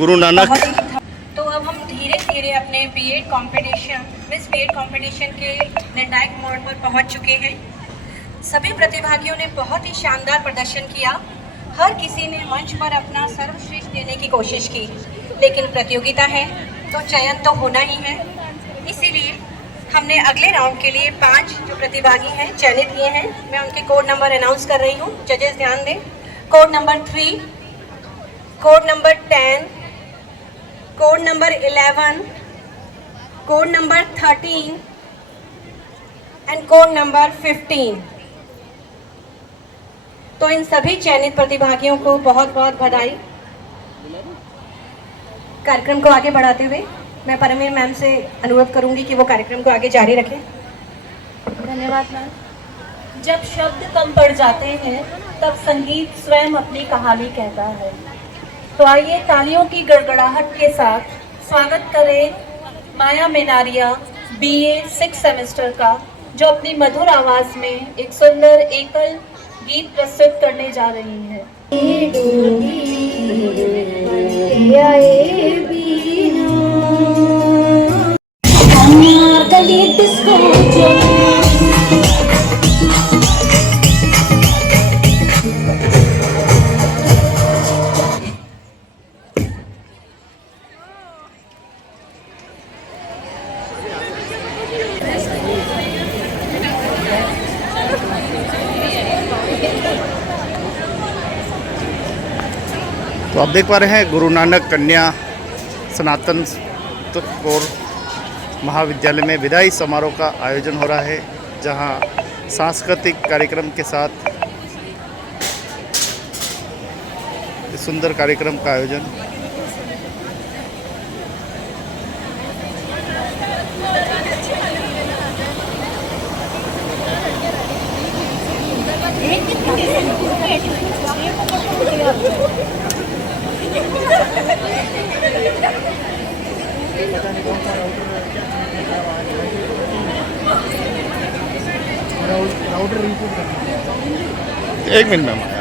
गुरु नानक। तो अब हम धीरे धीरे अपने BEd competition Miss BEd competition के निर्णायक मोड़ पर पहुंच चुके हैं। सभी प्रतिभागियों ने बहुत ही शानदार प्रदर्शन किया। हर किसी ने मंच पर अपना सर्वश्रेष्ठ देने की कोशिश की, लेकिन प्रतियोगिता है तो चयन तो होना ही है। इसीलिए हमने अगले राउंड के लिए 5 जो प्रतिभागी हैं चयनित किए हैं। मैं उनके कोड नंबर अनाउंस कर रही हूँ, जजेस ध्यान दें। Code number 3, code number 10, code number 11, code number 13 and code number 15। तो इन सभी चयनित प्रतिभागियों को बहुत बहुत बधाई। कार्यक्रम को आगे बढ़ाते हुए मैं परमीर मैम से अनुरोध करूंगी कि वो कार्यक्रम को आगे जारी रखें। धन्यवाद मैम। जब शब्द कम पड़ जाते हैं तब संगीत स्वयं अपनी कहानी कहता है। तो आइए तालियों की गड़गड़ाहट के साथ स्वागत करें माया मेनारिया बीए 6 सेमेस्टर का, जो अपनी मधुर आवाज में एक सुंदर एकल गीत प्रस्तुत करने जा रही है। तो आप देख पा रहे हैं गुरु नानक कन्या सनातन कौर महाविद्यालय में विदाई समारोह का आयोजन हो रहा है, जहां सांस्कृतिक कार्यक्रम के साथ इस सुंदर कार्यक्रम का आयोजन। एक मिनट मैम आया।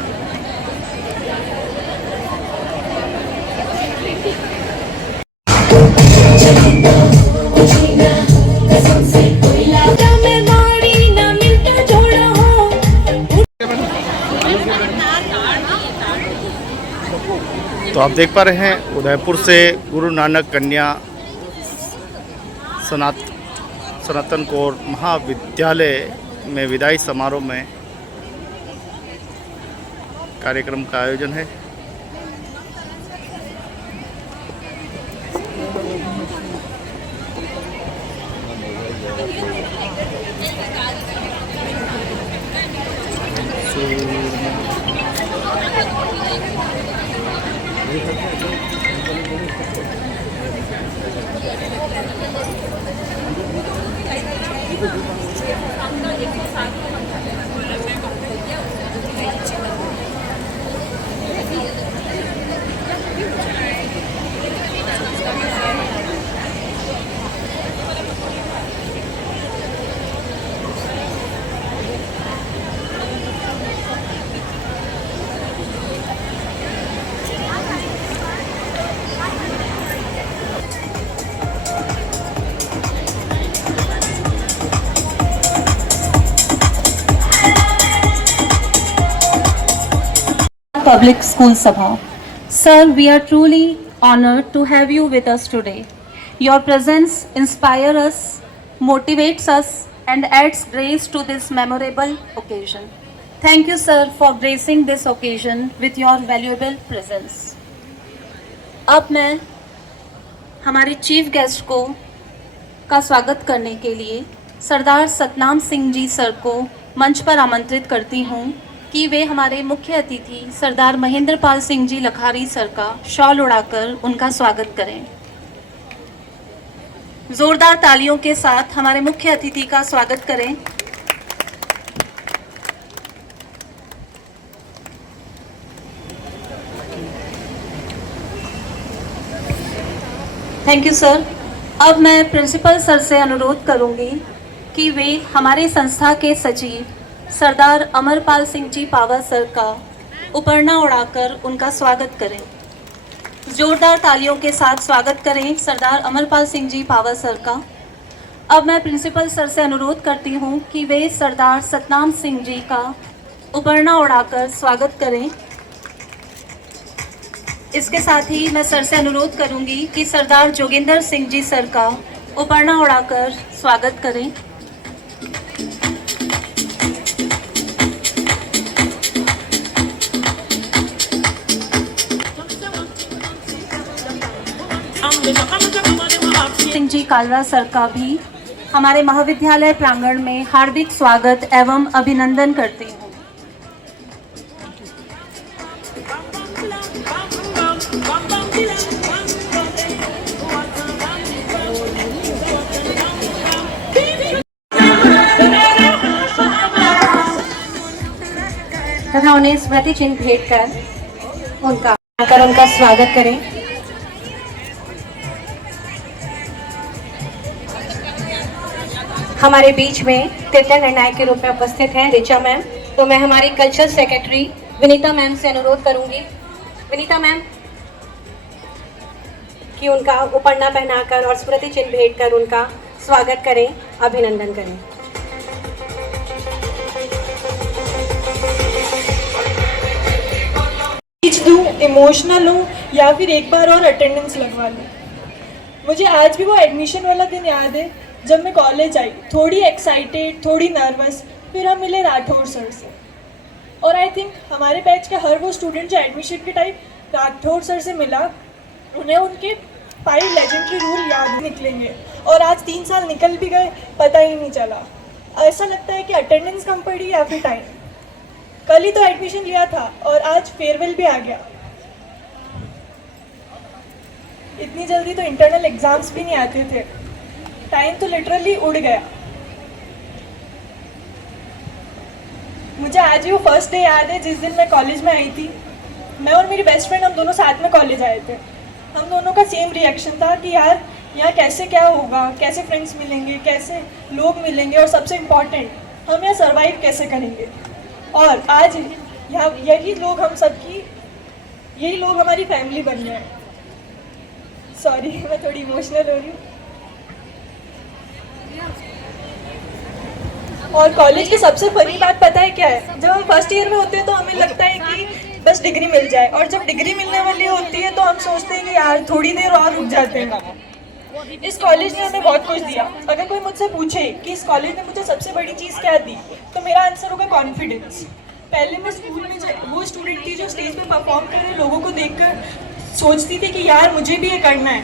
तो आप देख पा रहे हैं उदयपुर से गुरु नानक कन्या सनातन कौर महाविद्यालय में विदाई समारोह में कार्यक्रम का आयोजन है। Public School Sabha. Sir, we are truly honored to have you with us today. Your presence inspires us, motivates us, and adds grace to this memorable occasion. Thank you, sir, for gracing this occasion with your valuable presence. अब मैं हमारे chief guest का स्वागत करने के लिए सरदार Satnam Singh ji sir को मंच पर आमंत्रित करती हूँ कि वे हमारे मुख्य अतिथि सरदार महेंद्र पाल सिंह जी लखारी सर का शॉल उड़ाकर उनका स्वागत करें। जोरदार तालियों के साथ हमारे मुख्य अतिथि का स्वागत करें। Thank you sir. अब मैं प्रिंसिपल सर से अनुरोध करूंगी कि वे हमारे संस्था के सचिव सरदार अमरपाल सिंह जी पावा सर का उपरना उड़ाकर उनका स्वागत करें। जोरदार तालियों के साथ स्वागत करें सरदार अमरपाल सिंह जी पावर सर का। अब मैं प्रिंसिपल सर से अनुरोध करती हूँ कि वे सरदार सतनाम सिंह जी का उपरना उड़ाकर स्वागत करें। इसके साथ ही मैं सर से अनुरोध करूंगी कि सरदार जोगिंदर सिंह जी सर का उपरना उड़ाकर स्वागत करें। सिंह जी कालरा सर का भी हमारे महाविद्यालय प्रांगण में हार्दिक स्वागत एवं अभिनंदन करती हूँ। तथा उन्हें स्मृति चिन्ह भेंट कर उनका स्वागत करें। हमारे बीच में तृतीय निर्णायक के रूप में उपस्थित हैं ऋचा मैम। तो मैं हमारी कल्चरल सेक्रेटरी विनीता मैम से अनुरोध करूंगी, विनीता मैम, कि उनका उपरना पहनाकर और स्मृति चिन्ह भेंट कर उनका स्वागत करें, अभिनंदन करें। इमोशनल हूँ या फिर एक बार और अटेंडेंस लगवा लूँ। मुझे आज भी वो एडमिशन वाला दिन याद है जब मैं कॉलेज आई, थोड़ी एक्साइटेड, थोड़ी नर्वस। फिर हम मिले राठौर सर से, और आई थिंक हमारे बैच का हर वो स्टूडेंट जो एडमिशन के टाइम राठौर सर से मिला, उन्हें उनके 5 लेजेंडरी रूल याद निकलेंगे। और आज 3 साल निकल भी गए, पता ही नहीं चला। ऐसा लगता है कि अटेंडेंस कम पड़ी या फिर टाइम। कल ही तो एडमिशन लिया था और आज फेयरवेल भी आ गया। इतनी जल्दी तो इंटरनल एग्जाम्स भी नहीं आते थे। टाइम तो लिटरली उड़ गया। मुझे आज ही वो फर्स्ट डे याद है जिस दिन मैं कॉलेज में आई थी। मैं और मेरी बेस्ट फ्रेंड, हम दोनों साथ में कॉलेज आए थे। हम दोनों का सेम रिएक्शन था कि यार यहाँ कैसे क्या होगा, कैसे फ्रेंड्स मिलेंगे, कैसे लोग मिलेंगे, और सबसे इम्पॉर्टेंट हम यहाँ सर्वाइव कैसे करेंगे। और आज यहाँ यही लोग हमारी फैमिली बन गए। सॉरी, मैं थोड़ी इमोशनल हो रही हूँ। और कॉलेज की सबसे फनी बात पता है क्या है? जब हम फर्स्ट ईयर में होते हैं तो हमें लगता है कि बस डिग्री मिल जाए, और जब डिग्री मिलने वाली होती है तो हम सोचते हैं कि यार थोड़ी देर और रुक जाते हैं। इस कॉलेज ने हमें बहुत कुछ दिया। अगर कोई मुझसे पूछे कि इस कॉलेज ने मुझे सबसे बड़ी चीज़ क्या दी, तो मेरा आंसर होगा कॉन्फिडेंस। पहले मैं स्कूल में वो स्टूडेंट थी जो स्टेज पे परफॉर्म कर रहे लोगों को देखकर सोचती थी कि यार मुझे भी ये करना है,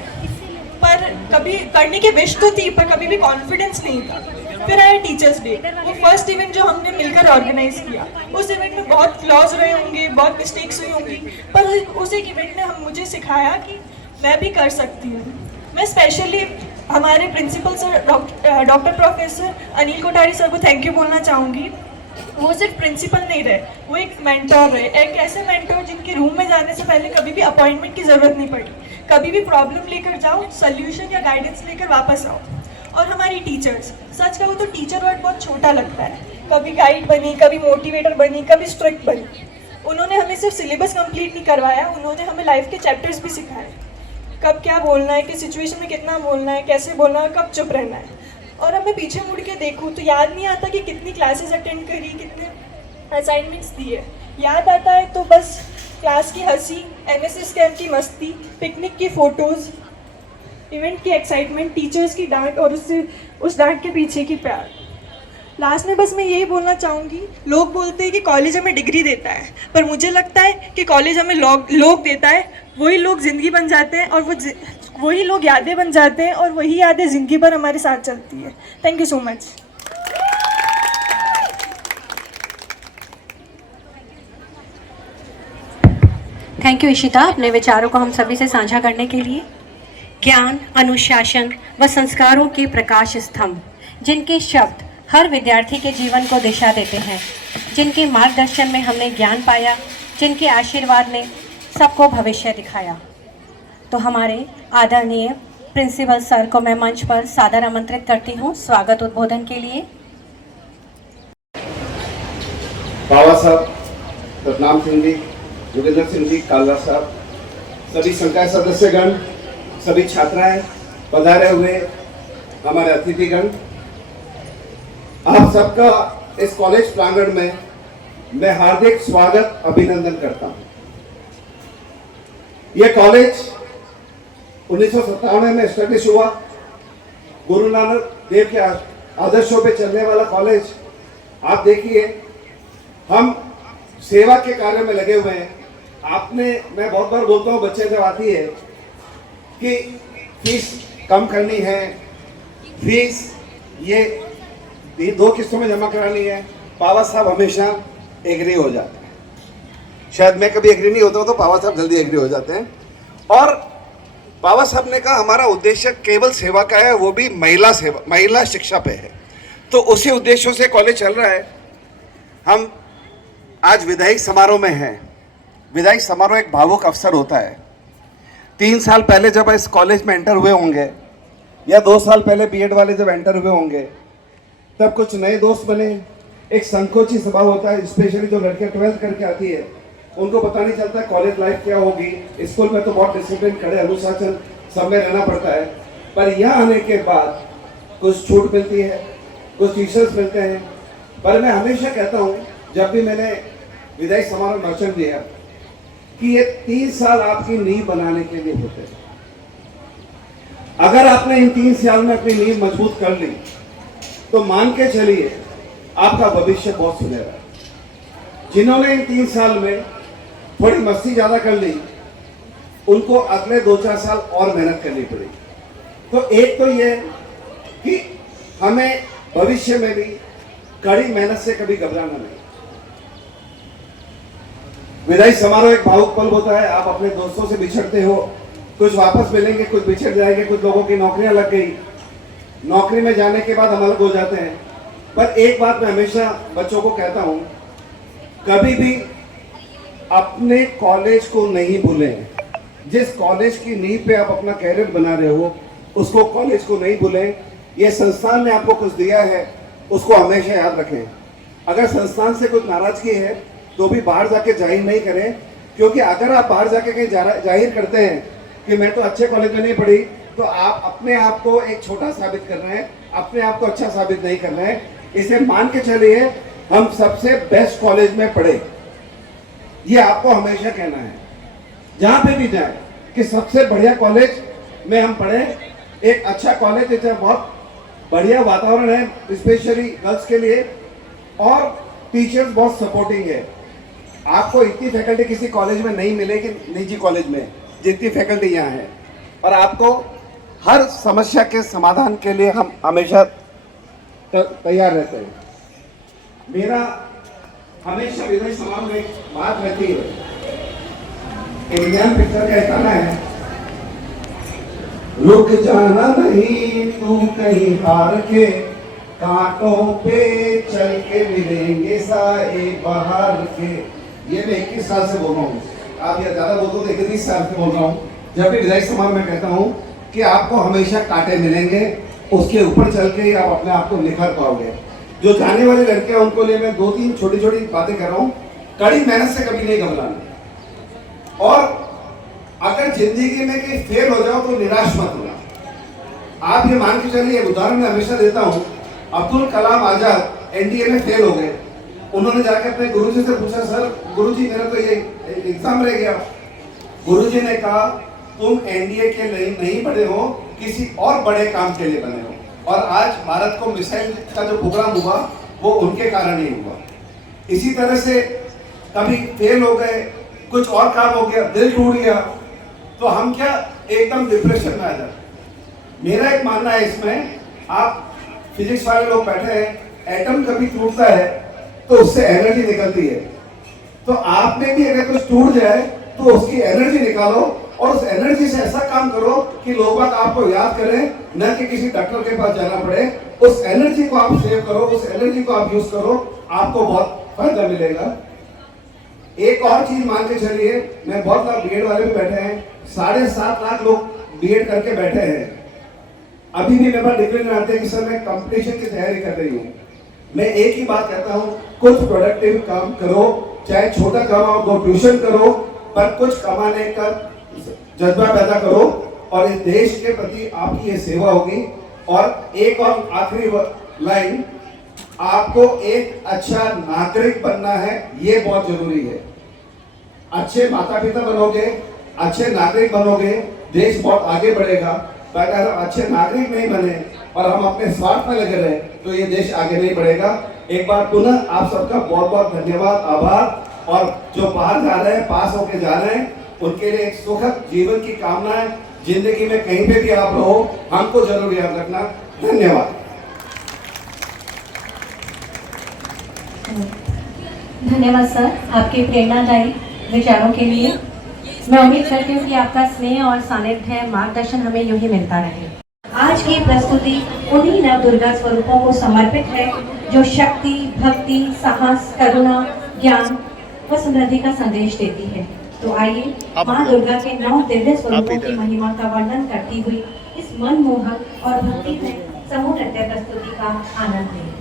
पर कभी करने की विश तो थी पर कभी भी कॉन्फिडेंस नहीं था। फिर आया टीचर्स डे, वो फर्स्ट इवेंट जो हमने मिलकर ऑर्गेनाइज किया। उस इवेंट में बहुत फ्लॉज रहे होंगे, बहुत मिस्टेक्स हुई होंगी, पर उस एक इवेंट ने मुझे सिखाया कि मैं भी कर सकती हूँ। मैं स्पेशली हमारे principal sir doctor professor Anil Kothari sir को थैंक यू बोलना चाहूँगी। वो सिर्फ प्रिंसिपल नहीं रहे, वो एक मेंटोर रहे, एक ऐसे मेंटोर जिनके रूम में जाने से पहले कभी भी अपॉइंटमेंट की ज़रूरत नहीं पड़ी। कभी भी प्रॉब्लम लेकर जाओ, सोल्यूशन या गाइडेंस लेकर वापस आओ। और हमारी टीचर्स, सच कहूँ तो टीचर वर्ड बहुत छोटा लगता है। कभी गाइड बनी, कभी मोटिवेटर बनी, कभी स्ट्रिक्ट बनी। उन्होंने हमें सिर्फ सिलेबस कंप्लीट नहीं करवाया, उन्होंने हमें लाइफ के चैप्टर्स भी सिखाए। कब क्या बोलना है, किस सिचुएशन में कितना बोलना है, कैसे बोलना है, कब चुप रहना है। और अब मैं पीछे मुड़ के देखूँ तो याद नहीं आता कि कितनी क्लासेस अटेंड करी, कितने असाइनमेंट्स दिए। याद आता है तो बस क्लास की हंसी, एनएसएस कैंप की मस्ती, पिकनिक की फ़ोटोज़, इवेंट की एक्साइटमेंट, टीचर्स की डांट और उस डांट के पीछे की प्यार। लास्ट में बस मैं यही बोलना चाहूँगी, लोग बोलते हैं कि कॉलेज हमें डिग्री देता है, पर मुझे लगता है कि कॉलेज हमें लोग देता है। वही लोग ज़िंदगी बन जाते हैं, और वही लोग यादें बन जाते हैं, और वही यादें ज़िंदगी भर हमारे साथ चलती है। Thank you so much. Thank you Ishita, अपने विचारों को हम सभी से साझा करने के लिए। ज्ञान, अनुशासन व संस्कारों के प्रकाश स्तंभ, जिनके शब्द हर विद्यार्थी के जीवन को दिशा देते हैं, जिनके मार्गदर्शन में हमने ज्ञान पाया, जिनके आशीर्वाद ने सबको भविष्य दिखाया। तो हमारे आदरणीय प्रिंसिपल सर को मैं मंच पर सादर आमंत्रित करती हूँ स्वागत उद्बोधन के लिए। बाबा साहब सतनाम सिंह जी, जोगिंदर सिंह जी कालरा साहब, सभी संकाय सदस्यगण, सभी छात्राएं, पधारे हुए हमारे अतिथिगण, आप सबका इस कॉलेज प्रांगण में मैं हार्दिक स्वागत अभिनंदन करता हूं। यह कॉलेज 1997 में एस्टेब्लिश हुआ। गुरु नानक देव के आदर्शों पे चलने वाला कॉलेज। आप देखिए, हम सेवा के कार्य में लगे हुए हैं। मैं बहुत बार बोलता हूँ, बच्चे जब आती है कि फीस कम करनी है, फीस ये 2 किस्तों में जमा करानी है, पावा साहब हमेशा एग्री हो जाते हैं। शायद मैं कभी एग्री नहीं होता हूं, तो पावा साहब जल्दी एग्री हो जाते हैं। और पावा साहब ने कहा हमारा उद्देश्य केवल सेवा का है, वो भी महिला शिक्षा पे है। तो उसी उद्देश्यों से कॉलेज चल रहा है। हम आज विदाई समारोह में हैं। विदाई समारोह एक भावुक अवसर होता है। 3 साल पहले जब इस कॉलेज में एंटर हुए होंगे, या 2 साल पहले बीएड वाले जब एंटर हुए होंगे, तब कुछ नए दोस्त बने। एक संकोची स्वभाव होता है, स्पेशली जो लड़कियां 12th करके आती है, उनको पता नहीं चलता कॉलेज लाइफ क्या होगी। स्कूल में तो बहुत डिसिप्लिन, खड़े अनुशासन सब में रहना पड़ता है, पर यहाँ आने के बाद कुछ छूट मिलती है, कुछ टीचर्स मिलते हैं। पर मैं हमेशा कहता हूँ, जब भी मैंने विदाई समारोह में भाषण दिया, कि ये 3 साल आपकी नींव बनाने के लिए होते हैं। अगर आपने इन 3 साल में अपनी नींव मजबूत कर ली, तो मान के चलिए आपका भविष्य बहुत सुनहरा है। जिन्होंने इन 3 साल में थोड़ी मस्ती ज्यादा कर ली, उनको अगले 2-4 साल और मेहनत करनी पड़ी। तो एक तो ये कि हमें भविष्य में भी कड़ी मेहनत से कभी घबराना नहीं। विदाई समारोह एक भावुक पल होता है। आप अपने दोस्तों से बिछड़ते हो, कुछ वापस मिलेंगे, कुछ बिछड़ जाएंगे। कुछ लोगों की नौकरियां लग गई, नौकरी में जाने के बाद हम अलग हो जाते हैं। पर एक बात मैं हमेशा बच्चों को कहता हूं, कभी भी अपने कॉलेज को नहीं भूलें। जिस कॉलेज की नींव पे आप अपना कैरियर बना रहे हो, उसको कॉलेज को नहीं भूलें। ये संस्थान ने आपको कुछ दिया है, उसको हमेशा याद रखें। अगर संस्थान से कुछ नाराजगी है, तो भी बाहर जाके जाहिर नहीं करें, क्योंकि अगर आप बाहर जाके कहीं जाहिर करते हैं कि मैं तो अच्छे कॉलेज में नहीं पढ़ी, तो आप अपने आप को एक छोटा साबित कर रहे हैं, अपने आप को अच्छा साबित नहीं कर रहे हैं। इसे मान के चलिए, हम सबसे बेस्ट कॉलेज में पढ़े, ये आपको हमेशा कहना है। जहां पे भी जाए कि सबसे बढ़िया कॉलेज में हम पढ़े। एक अच्छा कॉलेज है, बहुत बढ़िया वातावरण है स्पेशली गर्ल्स के लिए, और टीचर्स बहुत सपोर्टिंग है। आपको इतनी फैकल्टी किसी कॉलेज में नहीं मिलेगी, निजी कॉलेज में, जितनी फैकल्टी यहाँ है। और आपको हर समस्या के समाधान के लिए हम हमेशा तैयार रहते हैं। मेरा हमेशा विदाई समारोह में एक बात रहती है, इंडियन पिक्चर का एक गाना है, रुक जाना नहीं तू कहीं हार के, कांटों पे चल के मिलेंगे साए बाहर के। ये मैं 21 साल से बोल रहा हूँ, आप ये ज्यादा बोलते हो, 31 साल से बोल रहा हूँ। जब भी विदाई समारोह में कहता हूँ कि आपको हमेशा कांटे मिलेंगे, उसके ऊपर चल के ही आप अपने आप को निखर पाओगे। जो जाने वाली लड़कियां, उनको लिए मैं 2-3 छोटी छोटी बातें कर रहा हूँ। कड़ी मेहनत से कभी नहीं घबराना, और अगर जिंदगी में कहीं फेल हो जाओ तो निराश मत होना। आप ये मान के चलिए, उदाहरण मैं हमेशा देता हूँ, अब्दुल कलाम आजाद एनडीए में फेल हो गए। उन्होंने जाकर अपने गुरुजी से पूछा, सर गुरुजी मेरा तो ये एग्जाम रह गया। गुरुजी ने कहा, तुम एनडीए के लिए नहीं बने हो, किसी और बड़े काम के लिए बने हो। और आज भारत को मिसाइल का जो प्रोग्राम हुआ, वो उनके कारण ही हुआ। इसी तरह से कभी फेल हो गए, कुछ और काम हो गया, दिल टूट गया, तो हम क्या एकदम डिप्रेशन में आ जाते। मेरा एक मानना है इसमें, आप फिजिक्स वाले लोग बैठे हैं, एटम कभी टूटता है तो उससे एनर्जी निकलती है। तो आप में भी अगर कुछ टूट जाए तो उसकी एनर्जी निकालो, और उस एनर्जी से ऐसा काम करो कि लोग आपको याद करें, न कि किसी डॉक्टर के पास जाना पड़े। उस एनर्जी को आप सेव करो, उस एनर्जी को आप यूज करो, आपको बहुत फायदा मिलेगा। एक और चीज मान के चलिए, मैं बहुत लोग बीएड वाले भी बैठे हैं, 7.5 लाख लोग बीएड करके बैठे हैं। अभी भी मेरे पास डिक्लेयर आते हैं कि सर मैं कंपटीशन की तैयारी कर रही हूँ। मैं एक ही बात कहता हूँ, कुछ प्रोडक्टिव काम करो, चाहे छोटा कमाओ, दो ट्यूशन करो, पर कुछ कमाने का जज्बा पैदा करो और इस देश के प्रति आपकी ये सेवा होगी। और एक और आखिरी लाइन, आपको एक अच्छा नागरिक बनना है, ये बहुत जरूरी है। अच्छे माता पिता बनोगे, अच्छे नागरिक बनोगे, देश बहुत आगे बढ़ेगा। पर अगर हम अच्छे नागरिक नहीं बने और हम अपने स्वार्थ में लगे रहे तो ये देश आगे नहीं बढ़ेगा। एक बार पुनः आप सबका बहुत बहुत धन्यवाद, आभार। और जो बाहर जा रहे हैं, पास होके जा रहे हैं, उनके लिए एक सुखद जीवन की कामनाएं। जिंदगी में कहीं पे भी आप रहो, हमको जरूर याद रखना। धन्यवाद। धन्यवाद सर, आपके प्रेरणादायी विचारों के लिए। मैं उम्मीद करती हूँ कि आपका स्नेह और सानिध्य मार्गदर्शन हमें यूं ही मिलता रहे। आज की प्रस्तुति उन्हीं नव दुर्गा स्वरूपों को समर्पित है जो शक्ति, भक्ति, साहस, करुणा, ज्ञान व समृद्धि का संदेश देती है। तो आइए माँ दुर्गा के 9 दिव्य स्वरूपों की महिमा का वर्णन करती हुई इस मनमोहक और भक्तिमय समूह नृत्य प्रस्तुति का आनंद लें।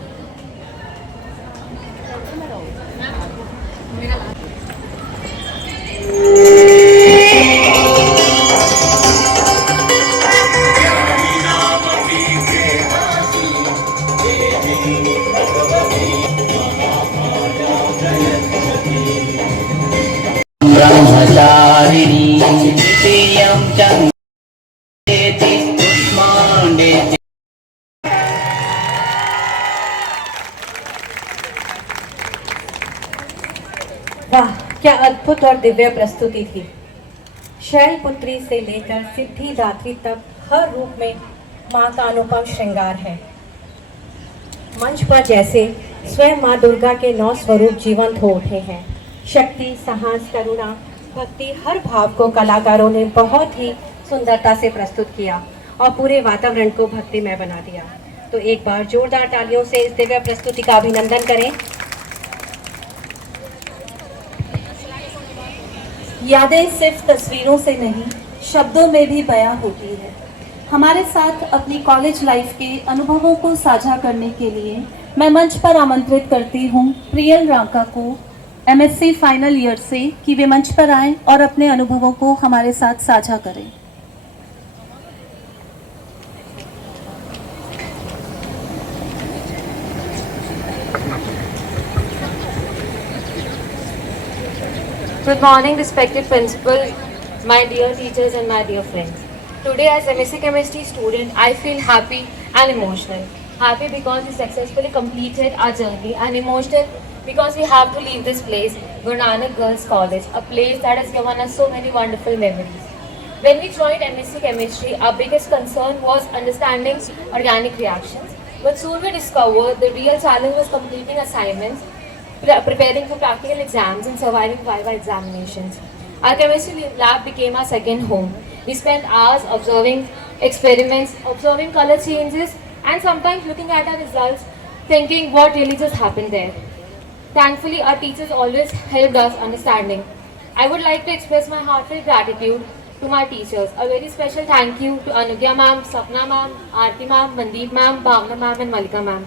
ब्रह्मचारिणी द्वितीयं चन्द्रेति कुष्माण्डेति। वाह, क्या अद्भुत और दिव्य प्रस्तुति थी। शैलपुत्री से लेकर सिद्धिदात्री तक हर रूप में माँ का अनुपम श्रृंगार है। मंच पर जैसे स्वयं माँ दुर्गा के 9 स्वरूप जीवंत हो उठे हैं। शक्ति, साहस, करुणा, भक्ति, हर भाव को कलाकारों ने बहुत ही सुंदरता से प्रस्तुत किया और पूरे वातावरण को भक्तिमय बना दिया। तो एक बार जोरदार तालियों से इस दिव्य प्रस्तुति का अभिनंदन करें। यादें सिर्फ तस्वीरों से नहीं, शब्दों में भी बयां होती है। हमारे साथ अपनी कॉलेज लाइफ के अनुभवों को साझा करने के लिए मैं मंच पर आमंत्रित करती हूँ प्रियल रांका को, एमएससी फाइनल ईयर से, कि वे मंच पर आएं और अपने अनुभवों को हमारे साथ साझा करें। Good morning, respected principal, my dear teachers and my dear friends. Today as MSc Chemistry student, I feel happy and emotional. Happy because we successfully completed our journey, and emotional because we have to leave this place, Guru Nanak Girls College, a place that has given us so many wonderful memories. When we joined MSc Chemistry, our biggest concern was understanding organic reactions, but soon we discovered the real challenge was completing assignments, preparing for practical exams and surviving viva examinations. Our chemistry lab became our second home. We spent hours observing experiments, observing color changes, and sometimes looking at our results, thinking what really just happened there. Thankfully, our teachers always helped us understanding. I would like to express my heartfelt gratitude to my teachers. A very special thank you to Anugya ma'am, Sapna ma'am, Aarti ma'am, Mandeep ma'am, Bhavna ma'am and Malika ma'am.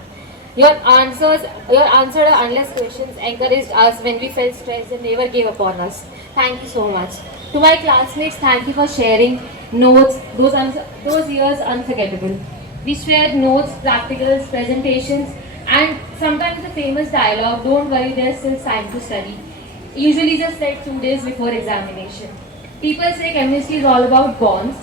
Your answered our endless questions encouraged us when we felt stressed and never gave up on us. Thank you so much. To my classmates, thank you for sharing notes. Those years unforgettable. We shared notes, practicals, presentations, and sometimes the famous dialogue, "Don't worry, there's still time to study," usually just said 2 days before examination. People say chemistry is all about bonds.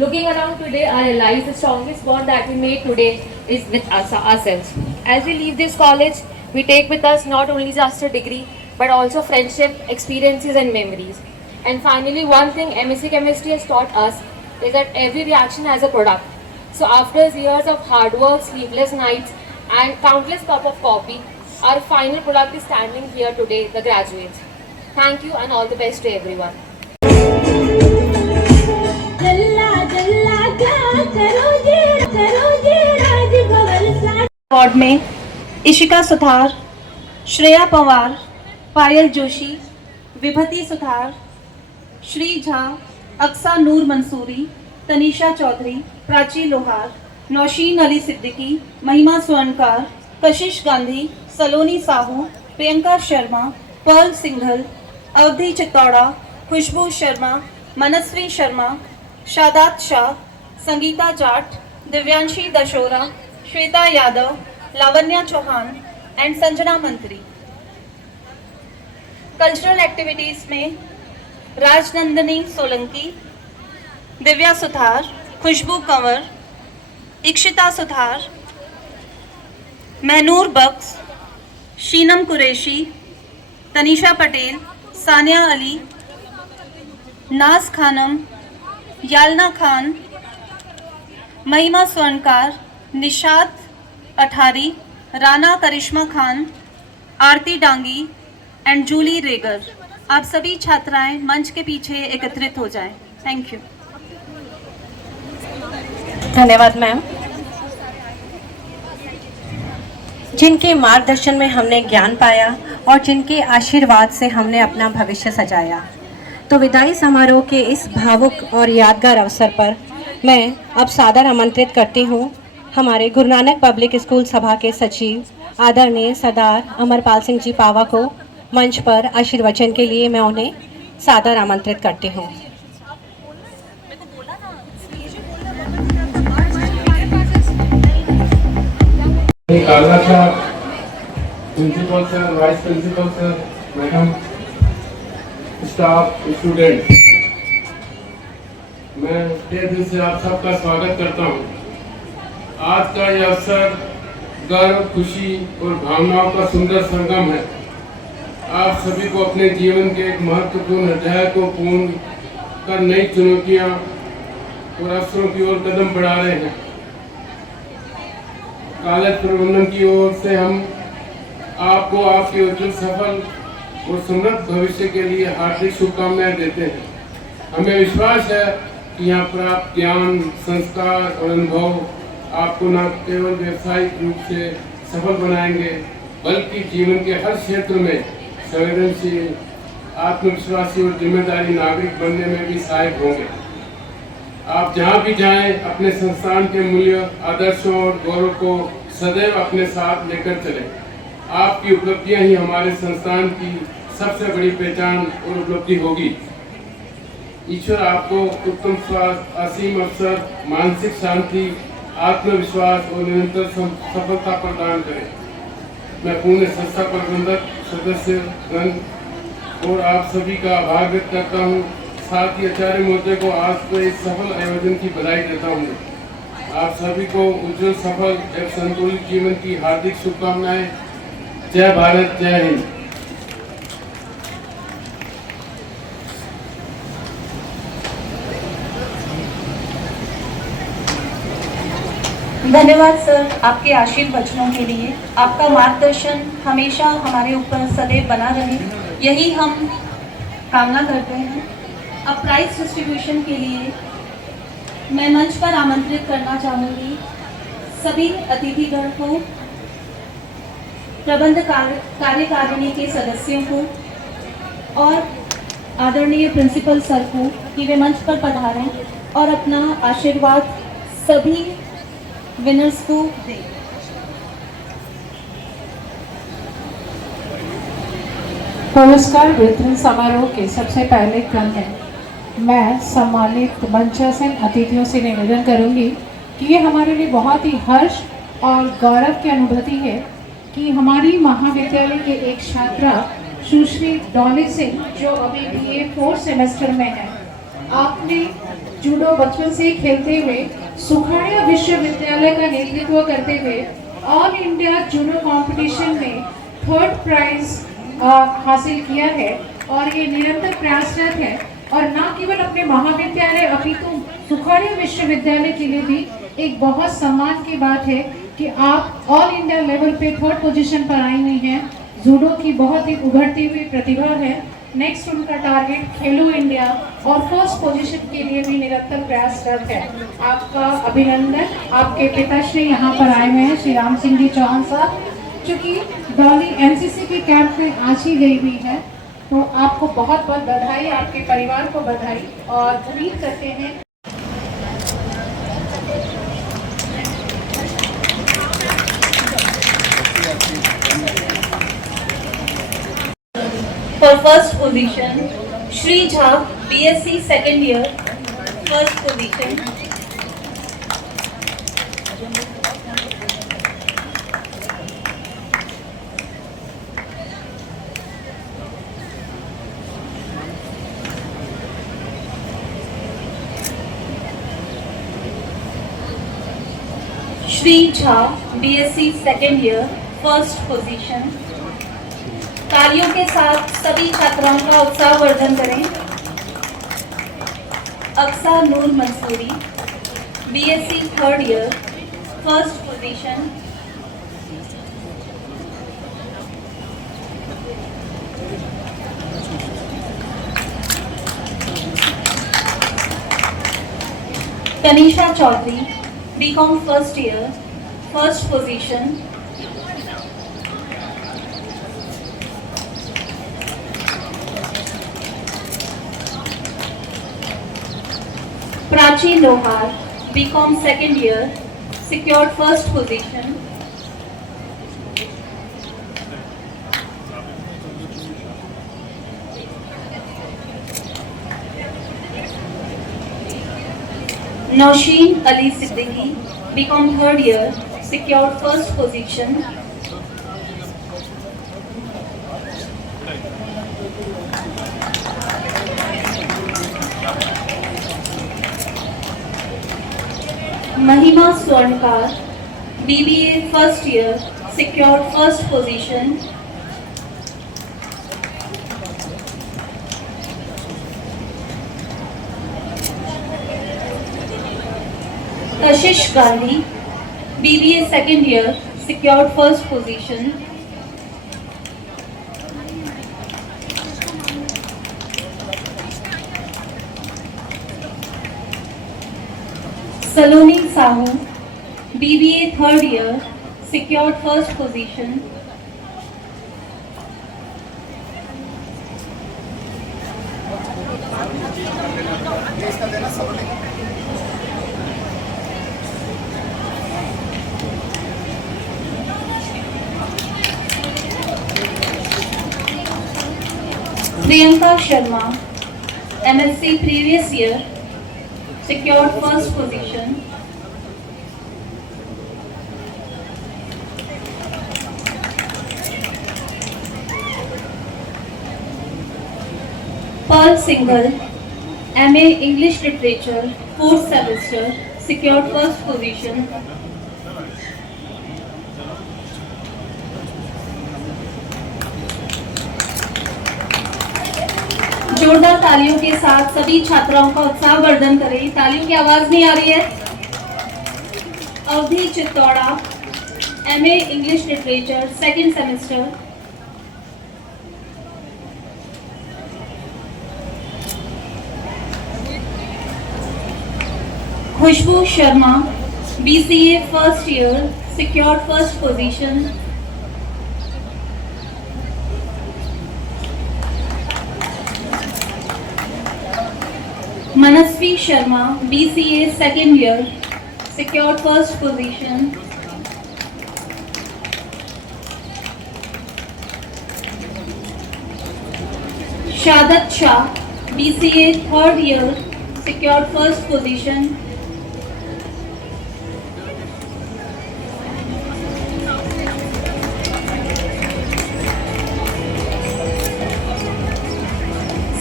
Looking around today, I realize the strongest bond that we made today is with us ourselves. As we leave this college, we take with us not only just a degree, but also friendship, experiences and memories. And finally, one thing MSc Chemistry has taught us is that every reaction has a product. So after years of hard work, sleepless nights and countless cup of coffee, our final product is standing here today, the graduates. Thank you and all the best to everyone. Award में इशिका सुथार, श्रेया पवार, पायल जोशी, विभति सुथार, श्री झा, अक्सा नूर मंसूरी, तनीषा चौधरी, प्राची लोहार, नौशीन अली सिद्दीकी, महिमा स्वर्णकार, कशिश गांधी, सलोनी Sahu, Priyanka Sharma, Perl Singhal, अवधि चित्तौड़ा, खुशबू शर्मा, मनस्वी Sharma, शादात Shah, Sangeeta Jat, Divyanshi दशोरा, Shweta Yadav, Lavanya Chauhan and Sanjana मंत्री। Cultural activities में राजनंदिनी सोलंकी, दिव्या सुथार, खुशबू कंवर, इक्षिता सुथार, महनूर बख्श, शीनम कुरैशी, तनीषा पटेल, सानिया अली, नाज खानम, यालना खान, महिमा स्वर्णकार, निशात अठारी, राना करिश्मा खान, आरती Dangi and Jully Regar. आप सभी छात्राएं मंच के पीछे एकत्रित हो जाएं। Thank you. धन्यवाद मैम। जिनके मार्गदर्शन में हमने ज्ञान पाया और जिनके आशीर्वाद से हमने अपना भविष्य सजाया, तो विदाई समारोह के इस भावुक और यादगार अवसर पर मैं अब सादर आमंत्रित करती हूँ हमारे गुरु नानक पब्लिक स्कूल सभा के सचिव आदरणीय सरदार अमरपाल सिंह जी पावा को मंच पर आशीर्वचन के लिए मैं उन्हें सादर आमंत्रित करती हूँ। Principal sir, vice principal sir, madam, staff, student, मैं तहे दिल से आप सबका स्वागत करता हूँ। आज का यह अवसर गर्व, खुशी और भावनाओं का सुंदर संगम है। आप सभी को अपने जीवन के एक महत्वपूर्ण अध्याय को पूर्ण कर नई चुनौतियाँ और अवसरों की ओर कदम बढ़ा रहे हैं। कॉलेज प्रबंधन की ओर से हम आपको आपके उज्जवल, सफल और समृद्ध भविष्य के लिए हार्दिक शुभकामनाएं देते हैं। हमें विश्वास है कि यहाँ प्राप्त ज्ञान, संस्कार और अनुभव आपको न केवल व्यावसायिक रूप से सफल बनाएंगे, बल्कि जीवन के हर क्षेत्र में संवेदनशील, आत्मविश्वासी और जिम्मेदारी नागरिक बनने में भी सहायक होंगे। आप जहाँ भी जाएं, अपने संस्थान के मूल्य, आदर्शों और गौरव को सदैव अपने साथ लेकर चलें। आपकी उपलब्धियां ही हमारे संस्थान की सबसे बड़ी पहचान और उपलब्धि होगी। ईश्वर आपको उत्तम स्वास्थ्य, असीम अवसर, मानसिक शांति, आत्मविश्वास और निरंतर सफलता प्रदान करे। मैं पूर्ण संस्था प्रबंधक सदस्य गण और आप सभी का आभार व्यक्त करता हूँ। साथ ही आचार्य महोदय को आज तो इस सफल आयोजन की बधाई देता हूँ। आप सभी को उज्जवल, सफल एवं संतुलित जीवन की हार्दिक शुभकामनाएं। जय भारत, जय हिंद। धन्यवाद सर आपके आशीर्वचनों के लिए। आपका मार्गदर्शन हमेशा हमारे ऊपर सदैव बना रहे, यही हम कामना करते हैं। अब प्राइज डिस्ट्रीब्यूशन के लिए मैं मंच पर आमंत्रित करना चाहूँगी सभी अतिथिगण को, प्रबंध कार्यकारिणी के सदस्यों को और आदरणीय प्रिंसिपल सर को कि वे मंच पर पधारें और अपना आशीर्वाद सभी विनर्स को दें। पुरस्कार वितरण समारोह के सबसे पहले क्रम में मैं सम्मानित मंचासीन अतिथियों से निवेदन करूंगी कि ये हमारे लिए बहुत ही हर्ष और गौरव की अनुभूति है कि हमारी महाविद्यालय के एक छात्रा सुश्री डॉली सिंह, जो अभी BA 4 सेमेस्टर में है, आपने जूडो बचपन से खेलते हुए सुखाड़िया विश्वविद्यालय का नेतृत्व करते हुए ऑल इंडिया जूडो कंपटीशन में 3rd प्राइज हासिल किया है और ये निरंतर प्रयासरत है और न केवल अपने महाविद्यालय अपितु सुखाड़िया विश्वविद्यालय के लिए भी एक बहुत सम्मान की बात है कि आप ऑल इंडिया लेवल पे 3rd पोजीशन पर आई हुई हैं। जूडो की बहुत ही उभरती हुई प्रतिभा है। नेक्स्ट उनका टारगेट खेलो इंडिया और 1st पोजीशन के लिए भी निरंतर प्रयासरत है। आपका अभिनंदन। आपके पिताश्री यहाँ पर आए हुए हैं, श्री राम सिंह जी चौहान साहब, चूँकि डॉली NCC के कैंप में आज ही गई हुई है, तो आपको बहुत बहुत बधाई, आपके परिवार को बधाई और उम्मीद करते हैं। For first position, Shri Jha, BSc second year, first position. Shri Jha, BSc second year, first position. तालियों के साथ सभी छात्राओं का उत्साहवर्धन करें। अक्सा नूर Mansuri, BSc third year, first position. Tanisha Chaudhary, BCom first year, first position. Prachi लोहार, BCom second year, secured first position. Nausheen Ali Siddiqui, BCom third year, secured first position. महिमा स्वर्णकार, BBA first year, secured first position. कशिश Gandhi, BBA second year, secured first position. सलोनी Sahu, BBA third year, secured first position. Priyanka Sharma, MSc previous year, secured first position. Pearl Singhal, MA English Literature, 4th semester, secured first position. जोरदार तालियों के साथ सभी छात्राओं का उत्साहवर्धन करें। तालियों की आवाज नहीं आ रही है। Avadhi Chittora, MA English literature, second semester. Khushbu Sharma, BCA first year, secured first position. Manasvi Sharma, BCA second year, secured first position. Shadat Shah, BCA third year, secured first position.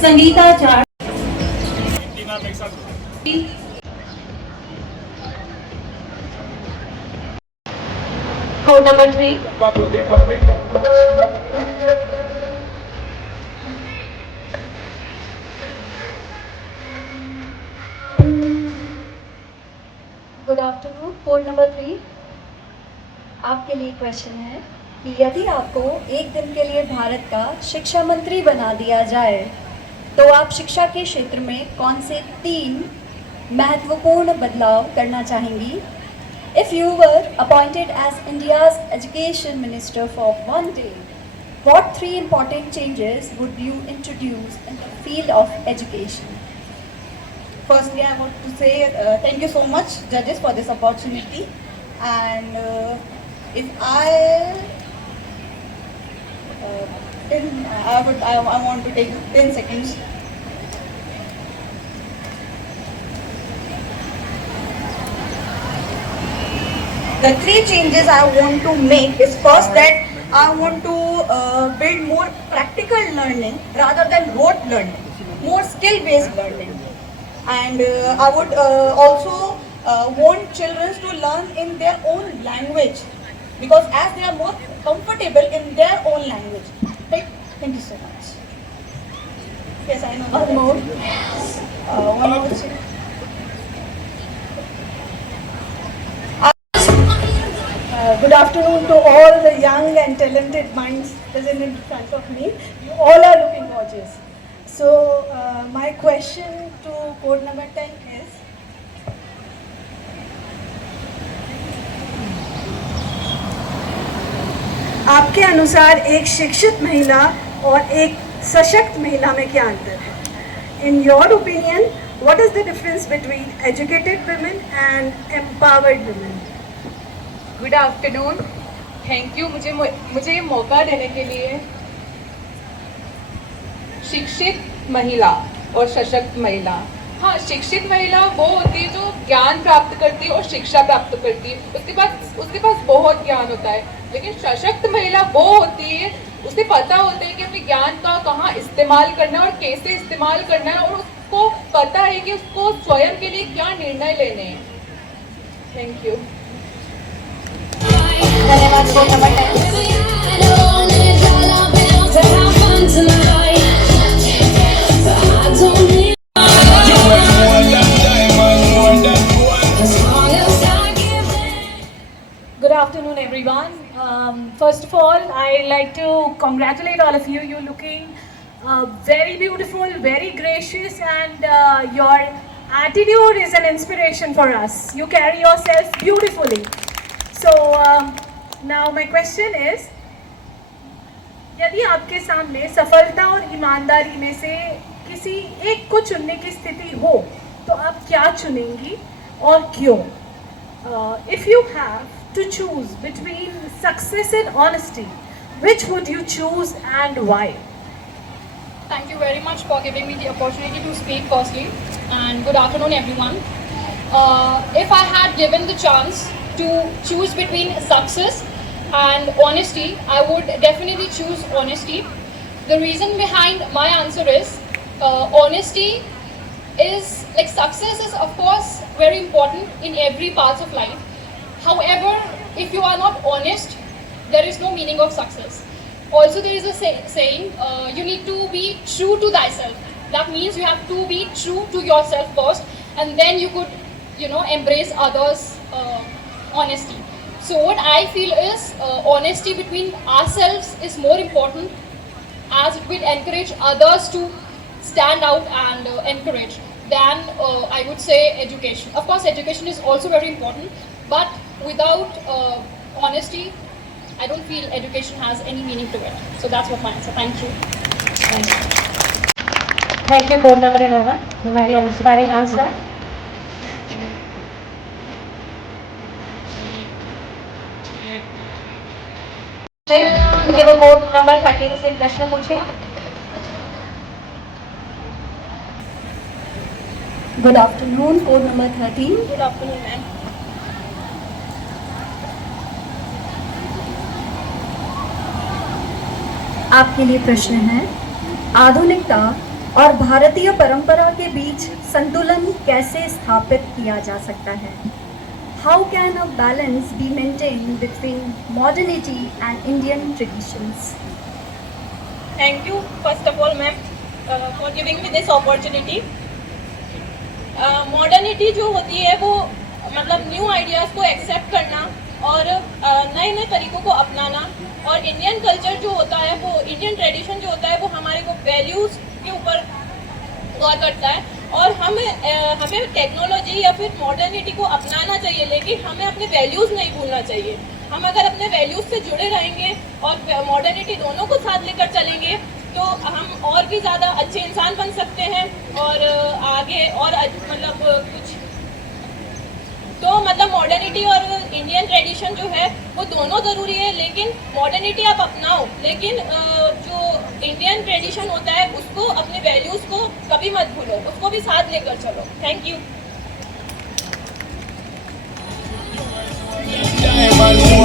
Sangeeta Jat, Code number 3. Good afternoon. Code number 3 आपके लिए क्वेश्चन है कि यदि आपको एक दिन के लिए भारत का शिक्षा मंत्री बना दिया जाए तो आप शिक्षा के क्षेत्र में कौन से 3 महत्वपूर्ण बदलाव करना चाहेंगी? If you were appointed as India's education minister for one day, what 3 important changes would you introduce in the field of education? Firstly, I want to say thank you so much, judges, for this opportunity. And if I want to take 10 seconds. The three changes I want to make is first that I want to build more practical learning rather than rote learning, more skill-based learning. And I would also want children to learn in their own language, because as they are more comfortable in their own language. Right? Thank you so much. Yes, I know. One more. One more thing. Good afternoon to all the young and talented minds present in front of me. You all are looking gorgeous. So my question to code number 10 is, आपके अनुसार एक शिक्षित महिला और एक सशक्त महिला में क्या अंतर है? In your opinion, what is the difference between educated women and empowered women? Good afternoon, thank you मुझे ये मौका देने के लिए। शिक्षित महिला और सशक्त महिला, हाँ, शिक्षित महिला वो होती है जो ज्ञान प्राप्त करती है और शिक्षा प्राप्त करती है, उसके पास बहुत ज्ञान होता है। लेकिन सशक्त महिला वो होती है, उसे पता होता है कि अपने ज्ञान का कहाँ इस्तेमाल करना है और कैसे इस्तेमाल करना है, और उसको पता है कि उसको स्वयं के लिए क्या निर्णय लेने हैं। Thank you. Good afternoon, everyone. First of all, I'd like to congratulate all of you. You're looking very beautiful, very gracious, and your attitude is an inspiration for us. You carry yourself beautifully. So now my question is, यदि आपके सामने सफलता और ईमानदारी में से किसी एक को चुनने की स्थिति हो, तो आप क्या चुनेंगी और क्यों? If you have to choose between success and honesty, which would you choose and why? Thank you very much for giving me the opportunity to speak firstly, and good afternoon everyone. If I had given the chance to choose between success and honesty, I would definitely choose honesty. The reason behind my answer is honesty is like success is of course very important in every part of life. However, if you are not honest, there is no meaning of success. Also, there is a saying, you need to be true to thyself. That means you have to be true to yourself first, and then you could, embrace others' honesty. So what I feel is honesty between ourselves is more important, as it will encourage others to stand out and encourage than I would say education. Of course, education is also very important, but without honesty, I don't feel education has any meaning to it. So that's what my answer. Thank you. Thank you, code number 11. Very inspiring answer. केवल code number 13 से प्रश्न पूछे। Good afternoon, code number 13. Good afternoon, ma'am. आपके लिए प्रश्न है, आधुनिकता और भारतीय परंपरा के बीच संतुलन कैसे स्थापित किया जा सकता है? How can a balance be maintained between modernity and Indian traditions? Thank you, first of all, ma'am, for giving me this opportunity. Modernity जो होती है वो मतलब न्यू आइडियाज़ को एक्सेप्ट करना और नए नए तरीक़ों को अपनाना, और इंडियन कल्चर जो होता है वो इंडियन ट्रेडिशन जो होता है वो हमारे को वैल्यूज़ के ऊपर गौर करता है, और हमें टेक्नोलॉजी या फिर मॉडर्निटी को अपनाना चाहिए, लेकिन हमें अपने वैल्यूज़ नहीं भूलना चाहिए। हम अगर अपने वैल्यूज़ से जुड़े रहेंगे और मॉडर्निटी दोनों को साथ लेकर चलेंगे तो हम और भी ज़्यादा अच्छे इंसान बन सकते हैं, और आगे और मतलब कुछ तो मतलब मॉडर्निटी और इंडियन ट्रेडिशन जो है वो दोनों ज़रूरी है, लेकिन मॉडर्निटी आप अपनाओ, लेकिन जो इंडियन ट्रेडिशन होता है उसको, अपने वैल्यूज़ को कभी मत भूलो, उसको भी साथ लेकर चलो। Thank you.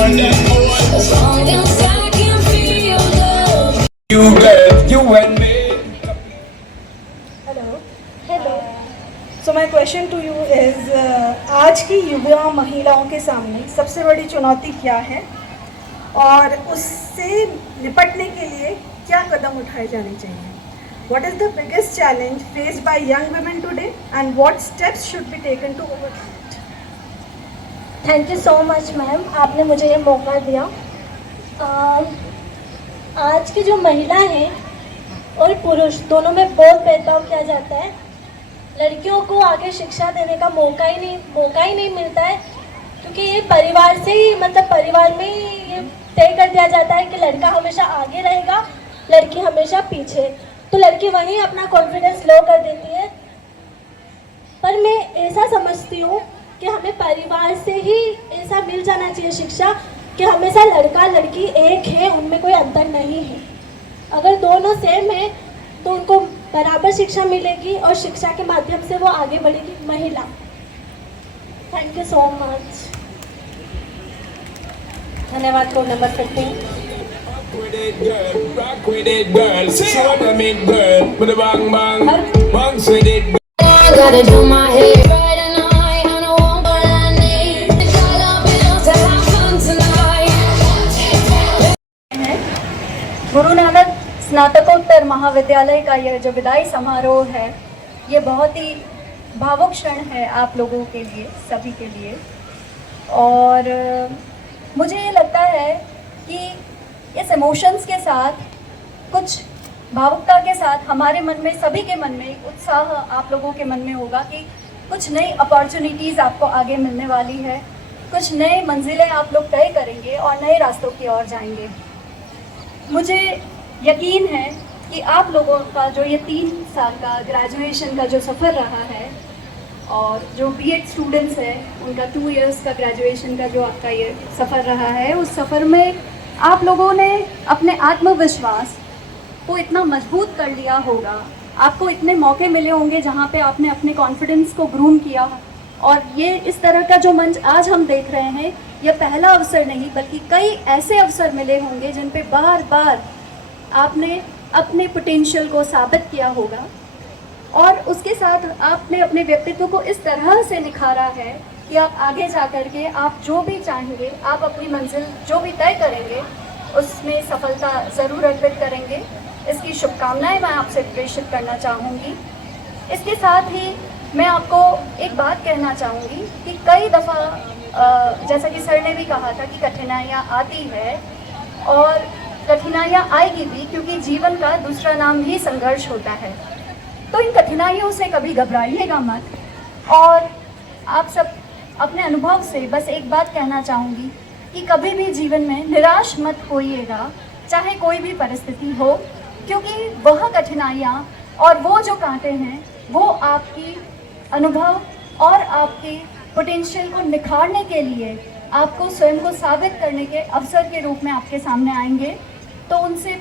burn them out. As long as I can feel love. You girl, you and me. Hello so my question to you is आज की युवा महिलाओं के सामने सबसे बड़ी चुनौती क्या है और उससे निपटने के लिए क्या कदम उठाए जाने चाहिए? What is the biggest challenge faced by young women today and what steps should be taken to overcome it? Thank you so much ma'am, आपने मुझे ये मौका दिया। आज की जो महिला है और पुरुष दोनों में बहुत भेदभाव किया जाता है। लड़कियों को आगे शिक्षा देने का मौका ही नहीं मिलता है, क्योंकि ये परिवार से ही परिवार में ही ये तय कर दिया जाता है कि लड़का हमेशा आगे रहेगा, लड़की हमेशा पीछे। तो लड़की वहीं अपना कॉन्फिडेंस लो कर देती है। पर मैं ऐसा समझती हूँ कि हमें परिवार से ही ऐसा मिल जाना चाहिए शिक्षा कि हमेशा लड़का लड़की एक है, उनमें कोई अंतर नहीं है। अगर दोनों सेम है तो उनको बराबर शिक्षा मिलेगी और शिक्षा के माध्यम से वो आगे बढ़ेगी महिला। Thank you so much. धन्यवाद। को number 15। Rock with it, girl. See what I mean, girl. With a bang bang, bounce with it. I gotta do my hair right tonight. I know what I need. Got up enough to have fun tonight. Guru Nanak स्नातकोत्तर महाविद्यालय का यह जो विदाई समारोह है, ये बहुत ही भावुक क्षण है आप लोगों के लिए, सभी के लिए। और मुझे ये लगता है कि इस इमोशंस के साथ, कुछ भावुकता के साथ हमारे मन में, सभी के मन में उत्साह आप लोगों के मन में होगा कि कुछ नई अपॉर्चुनिटीज़ आपको आगे मिलने वाली है, कुछ नए मंजिलें आप लोग तय करेंगे और नए रास्तों की ओर जाएंगे। मुझे यकीन है कि आप लोगों का जो ये 3 साल का ग्रेजुएशन का जो सफ़र रहा है और जो बीएड स्टूडेंट्स हैं उनका 2 इयर्स का ग्रेजुएशन का जो आपका ये सफ़र रहा है, उस सफ़र में आप लोगों ने अपने आत्मविश्वास को इतना मजबूत कर लिया होगा, आपको इतने मौके मिले होंगे जहाँ पे आपने अपने कॉन्फिडेंस को ग्रूम किया। और ये इस तरह का जो मंच आज हम देख रहे हैं, यह पहला अवसर नहीं बल्कि कई ऐसे अवसर मिले होंगे जिन पे बार बार आपने अपने पोटेंशियल को साबित किया होगा और उसके साथ आपने अपने व्यक्तित्व को इस तरह से निखारा है कि आप आगे जा कर के आप जो भी चाहेंगे, आप अपनी मंजिल जो भी तय करेंगे उसमें सफलता ज़रूर अर्जित करेंगे। इसकी शुभकामनाएं मैं आपसे प्रेषित करना चाहूँगी। इसके साथ ही मैं आपको एक बात कहना चाहूँगी कि कई दफ़ा जैसा कि सर ने भी कहा था कि कठिनाइयाँ आती है और कठिनाइयाँ आएगी भी, क्योंकि जीवन का दूसरा नाम ही संघर्ष होता है। तो इन कठिनाइयों से कभी घबराइएगा मत। और आप सब अपने अनुभव से बस एक बात कहना चाहूँगी कि कभी भी जीवन में निराश मत होइएगा, चाहे कोई भी परिस्थिति हो, क्योंकि वह कठिनाइयाँ और वो जो कांटे हैं वो आपकी अनुभव और आपके पोटेंशियल को निखारने के लिए, आपको स्वयं को साबित करने के अवसर के रूप में आपके सामने आएंगे। तो उनसे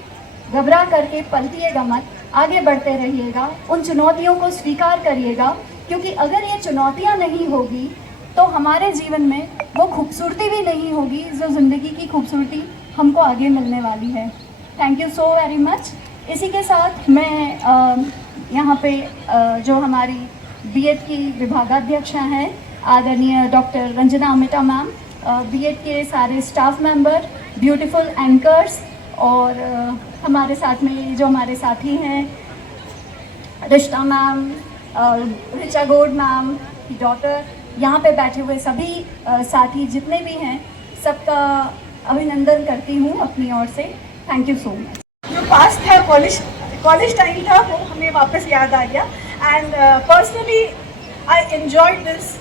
घबरा करके पलटिएगा मत, आगे बढ़ते रहिएगा, उन चुनौतियों को स्वीकार करिएगा, क्योंकि अगर ये चुनौतियाँ नहीं होगी तो हमारे जीवन में वो खूबसूरती भी नहीं होगी जो ज़िंदगी की खूबसूरती हमको आगे मिलने वाली है। Thank you so very much. इसी के साथ मैं यहाँ पे जो हमारी बीएड की विभागाध्यक्षा हैं आदरणीय doctor Ranjana Amita ma'am, BEd के सारे स्टाफ मेंबर, ब्यूटीफुल एंकर्स और हमारे साथ में जो हमारे साथी हैं रिश्ता मैम, रिचा गौड मैम की डॉटर, यहाँ पे बैठे हुए सभी साथी जितने भी हैं, सबका अभिनंदन करती हूँ अपनी ओर से। Thank you so much. जो पास था, कॉलेज टाइम था, वो हमें वापस याद आ गया। And personally I enjoyed this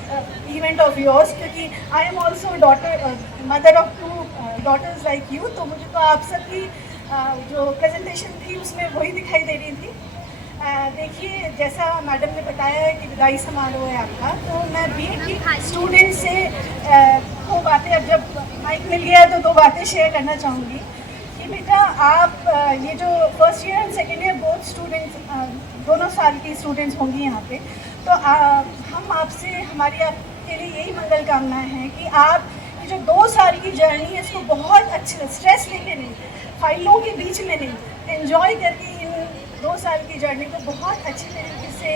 event of yours, क्योंकि I am also mother of 2 daughters like you. तो मुझे तो आप सबकी जो प्रेजेंटेशन थी उसमें वही दिखाई दे रही थी। देखिए, जैसा मैडम ने बताया है कि विदाई समारोह है आपका, तो मैं बीएड की स्टूडेंट से 2 बातें, अब जब माइक मिल गया है तो 2 बातें शेयर करना चाहूँगी कि बेटा आप ये जो first year and second year both students, दोनों साल की स्टूडेंट्स होंगी यहाँ पे, तो हम आपसे, हमारी आपके लिए यही मंगल कामनाएं हैं कि आप आपकी जो 2 साल की जर्नी है इसको बहुत अच्छे स्ट्रेस लेके नहीं, फाइलों के बीच में नहीं, एंजॉय करके इन 2 साल की जर्नी को बहुत अच्छी तरीके से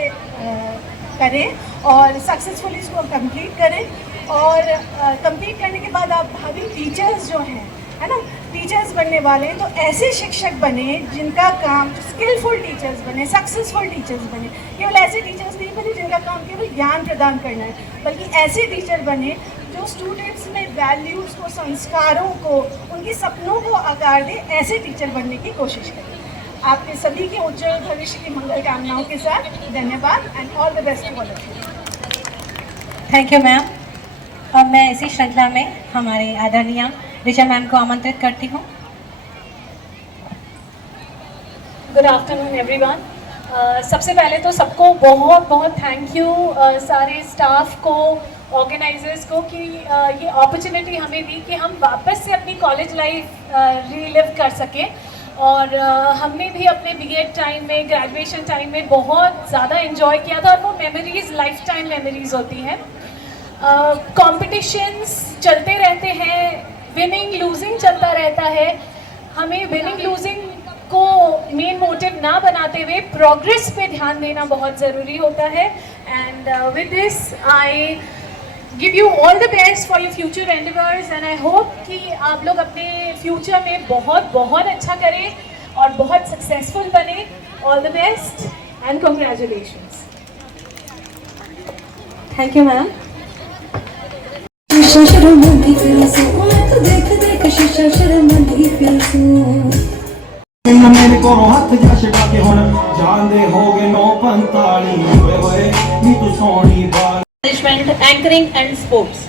करें और सक्सेसफुली इसको कंप्लीट करें। और कंप्लीट करने के बाद आप भावी टीचर्स जो हैं, है ना, टीचर्स बनने वाले हैं, तो ऐसे शिक्षक बने जिनका काम, स्किलफुल टीचर्स बने, सक्सेसफुल टीचर्स बने। केवल ऐसे टीचर्स नहीं बने जिनका काम केवल ज्ञान प्रदान करना है, बल्कि ऐसे टीचर बने जो स्टूडेंट्स में वैल्यूज़ को, संस्कारों को, उनके सपनों को आकार दे। ऐसे टीचर बनने की कोशिश करें। आपके सभी के उज्जवल भविष्य की मंगल कामनाओं के साथ धन्यवाद and all the best to all of you. Thank you ma'am. और मैं इसी श्रृंखला में हमारे आदरणीय ऋचा मैम को आमंत्रित करती हूँ। Good afternoon everyone. सबसे पहले तो सबको बहुत बहुत थैंक यू, सारे स्टाफ को, ऑर्गेनाइजर्स को, कि ये अपॉर्चुनिटी हमें दी कि हम वापस से अपनी कॉलेज लाइफ रीलिव कर सकें। और हमने भी अपने बीएड टाइम में, ग्रेजुएशन टाइम में बहुत ज़्यादा एंजॉय किया था और वो मेमोरीज़ लाइफ टाइम मेमोरीज़ होती हैं। कॉम्पिटिशन्स चलते रहते हैं, विनिंग लूजिंग चलता रहता है। हमें विनिंग लूजिंग को मेन मोटिव ना बनाते हुए प्रोग्रेस पे ध्यान देना बहुत ज़रूरी होता है। And with this I give you all the best for your future endeavours and I hope कि आप लोग अपने फ्यूचर में बहुत बहुत अच्छा करें और बहुत सक्सेसफुल बने। All the best and congratulations. Thank you ma'am. मेरे को हथ जा छड़ा के हुण जांदे हो गए 9:45 होए होए नी तू सोनी बाल। Management, anchoring and sports.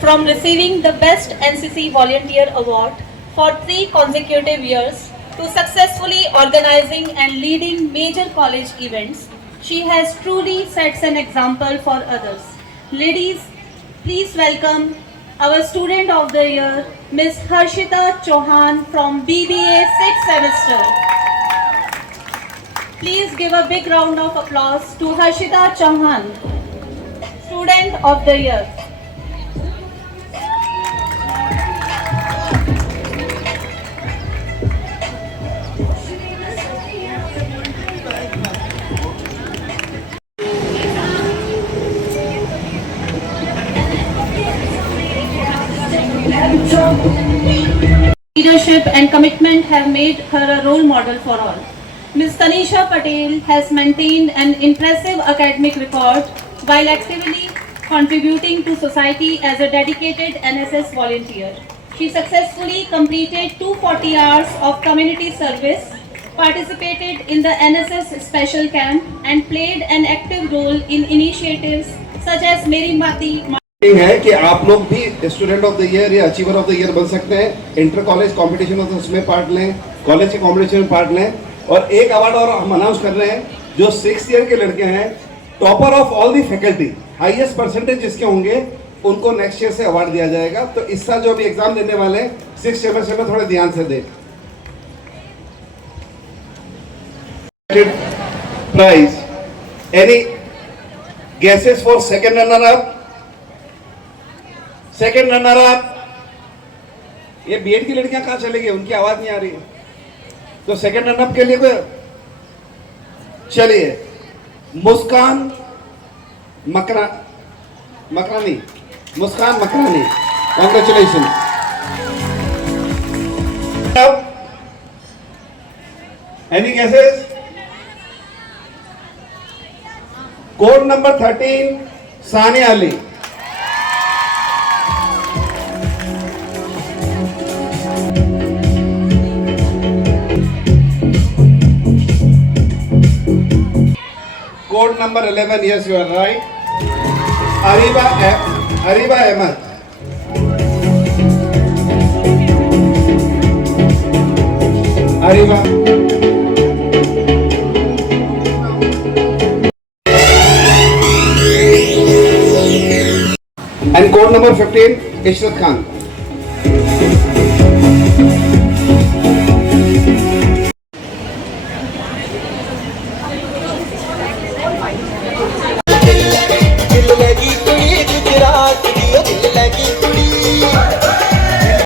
From receiving the Best NCC Volunteer Award for 3 consecutive years to successfully organizing and leading major college events, she has truly set an example for others. Ladies, please welcome our student of the year, Ms. Harshita Chauhan from BBA 6th semester. Please give a big round of applause to Harshita Chauhan, Student of the Year. Leadership and commitment have made her a role model for all. Ms. Tanisha Patel has maintained an impressive academic record while actively contributing to society as a dedicated NSS volunteer. She successfully completed 240 hours of community service, participated in the NSS special camp, and played an active role in initiatives such as Meri Mati. है कि आप लोग भी student of the year या achiever of the year बन सकते हैं। Inter college competition होता है उसमें पार्ट लें, कॉलेज के कंपटीशन में पार्ट लें। और एक अवार्ड और हम अनाउंस कर रहे हैं, जो 6th ईयर के लड़के हैं, topper of all the faculty, highest percentage जिसके होंगे उनको नेक्स्ट ईयर से अवार्ड दिया जाएगा। तो इस साल जो अभी एग्जाम देने वाले हैं 6th सेमेस्टर में थोड़े ध्यान से दें। Prize, any guesses for second runner up? Second runner up, ये बीएड की लड़कियां कहां चली गई, उनकी आवाज नहीं आ रही है। तो सेकंड रनर अप के लिए कोई, चलिए Muskan Makrani, Muskan Makrani, congratulation. Any guesses? Code number 13 Sania Ali. Code number 11, yes, you are right. Ariba Ahmed. Ariba. And code number 15, Ishrat Khan.